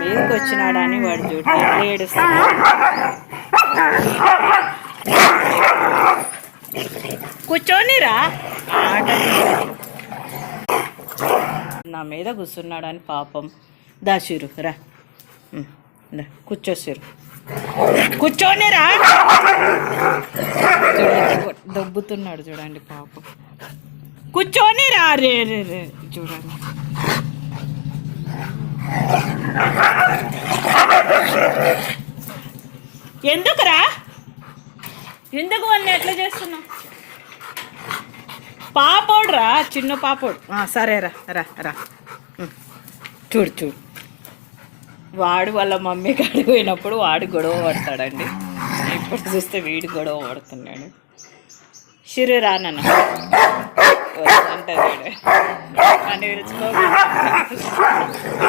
మీదకి వచ్చినాడని వాడు చూడు ఎట్లా ఏడుస్తాడు. కూర్చోనిరా ఆట నా మీద కూర్చున్నాడని పాపం. దాసిరు రా కూర్చోసిరు కూర్చోనిరా దొబ్బుతున్నాడు చూడండి పాపం. కూర్చోనిరా రే రే రే చూడండి. ఎందుకురా ఎందుకు అన్నీ ఎట్లా చేస్తున్నావు? పాపోడు రా చిన్న పాపోడు. సరే రా రా రా చూడు చూడు వాడు వాళ్ళ మమ్మీ కాడికి పోయినప్పుడు వాడు గొడవ పడతాడండి. ఇప్పుడు చూస్తే వీడు గొడవ పడుతున్నాడు. షిరు రానన్న అంటే అని విరుచుకో.